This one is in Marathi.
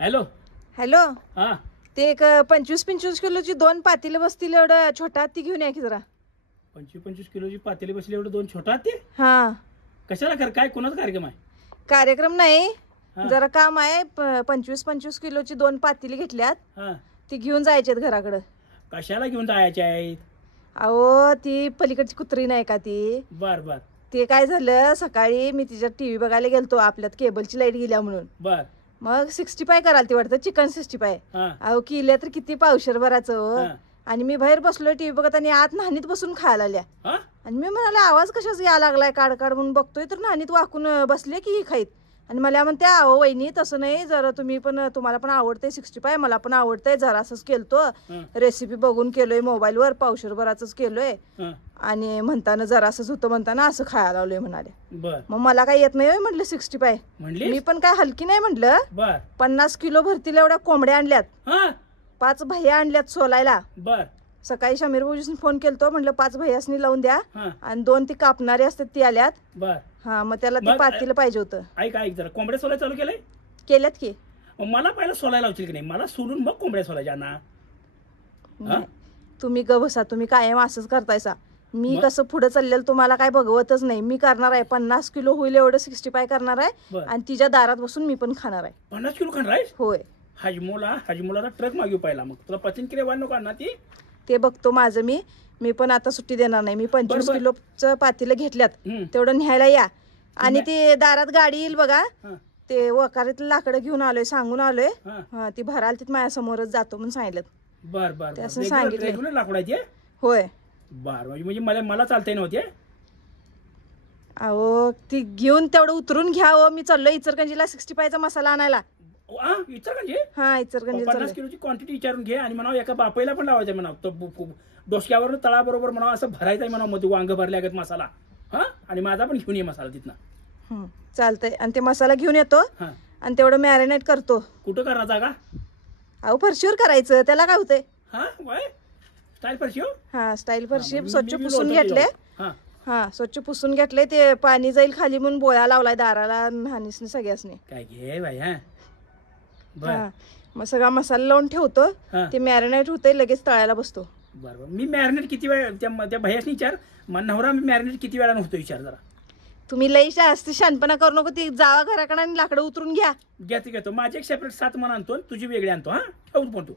हॅलो हॅलो हा ते एक 25-25 किलोची 2 पातेले बसतील एवढं छोटा ती घेऊन या की जरा. 25-25 किलोची पातेली बसली एवढं 2 छोटा ते हा कशाला कर काय कोणाचा कार्यक्रम आहे? कार्यक्रम नाही हा. जरा काम आहे 25-25 किलोची 2 पातेली घेतल्यात हा ती घेऊन जायचेत घराकडे. कशाला घेऊन जायचे आहेत? अहो ती पलीकडची कुत्री नाही का ती बर बर ते काय झालं सकाळी मी तिच्या टीव्ही बघायला गेलतो आपल्यात केबलची लाईट गेल्या म्हणून. बर मग 65 कराल ती वाटतं चिकन 65. हा अहो किल्या तर किती पावशेर भराचं हो. हा. आणि मी बाहेर बसलोय टीव्ही बघत आणि आत नाहनीत बसून खायला आल्या हा आणि मी म्हणाले आवाज कशाच या लागलाय काढ काढ म्हणून बघतोय तर नाहनीत वाकून बसले की ही खाईत आणि मला म्हणते अहो वहिनी तसं नाही जरा तुम्ही पण तुम्हाला पण आवडतंय 65 मला पण आवडतंय जरा असंच केलतो हं. रेसिपी बघून केलोय मोबाईलवर पावशेर भराचंच केलोय हा आणि म्हणताना जरा असंच होतं म्हणताना असं खायला लावलोय म्हणाले. बर मग मला काय येत नाही म्हटलं 65 म्हणली मी पण काय हलकी नाही म्हटलं बर 50 किलो भरतील एवढ्या कोंबड्या आणल्यात हा 5 भैया आणल्यात सोलायला. बर सकाळी समीर भाऊजीने फोन केलतो म्हटलं 5 भैयासनी लावून द्या हा आणि 2 ती कापणारी असतात ती आल्यात. बर हा मग त्याला ती मग- पातेलं पाहिजे होतं. ऐक ऐक जरा कोंबड्या सोलाय चालू केलंय केल्यात की मग मला पहिला सोलायला लावतील की नाही मला सोडून मग कोंबड्या सोलायच्या ना. नाही. तुम्ही ग बसा तुम्ही कायम असंच करतायसा. मी मग? कसं पुढे चाललेलं तुम्हाला काय बघवतच नाही. मी करणार आहे 50 किलो होईल एवढं 65 करणार आहे बर आणि तिच्या दारात बसून मी पण खाणार आहे. 50 किलो खाणार आहेस? होय हजमोला ट्रक मागू पहिला मग तुला 5 किलो वाढ नको ना ती. ते बघतो माझं मी पण आता सुट्टी देणार नाही. मी 25 बर. किलोचं पातेलं घेतल्यात हम्म. तेवढं न्यायला या आणि नाही. ते दारात गाडी येईल बघा हा ते वकारीतलं लाकडं घेऊन आलोय सांगून आलोय. हा हा ती भराल तिथ माझ्या समोरच जातो म्हणून सांगितलं. बर बर ते असं सांगितलंय. रेग्युलर लाकडाची आहे? होय बर म्हणजे मला चालतंय नव्हते. अहो ती घेऊन तेवढं उतरून घ्या हो. मी चाललोय इचलकरंजीला 65चा मसाला आणायला. विचार म्हणजे हा इचलकरंजीला 50 चाललोय. किलोची क्वांटिटी विचारून घे आणि म्हणावं एका बापायला पण लावायचं म्हणावं डोसक्यावर तळाबरोबर म्हणावं असं भरायचं आहे म्हणावं मध्ये वांग भरल्यागत मसाला. हा आणि माझा पण घेऊन ये मसाला तिथनं. चालतंय आणि ते मसाला घेऊन येतो हा आणि तेवढं मॅरिनेट करतो. कुठं करा जागा? अहो फरशीवर करायचं त्याला काय होतंय. हा वय स्टाईल फरशी हो? हा स्टाईल फरशी हा, मग स्वच्छ मी बी पुसून लोटतो घेतले. तिला. हा हा स्वच्छ पुसून घेतले ते पाणी जाईल खाली म्हणून बोळा लावलाय दाराला हानीसनी सगळ्यासनी. काय घे बाई हा बर हा मग सगळा मसाला लावून ठेवतो. हा. ते मॅरिनेट होतंय लगेच तळायला बसतो. बरोबर मी मॅरिनेट किती वेळ त्या भैयासनी विचार मला नवरा मी मॅरिनेट किती वेळा होतो विचार जरा. तुम्ही लई जास्ती शानपणा करू नको. ती जावा घराकडे आणि लाकडं उतरून घ्या. घेतो माझी एक सेपरेट 7 मन आणतो तुझी वेगळी आणतो. हा ठेवतो पण तू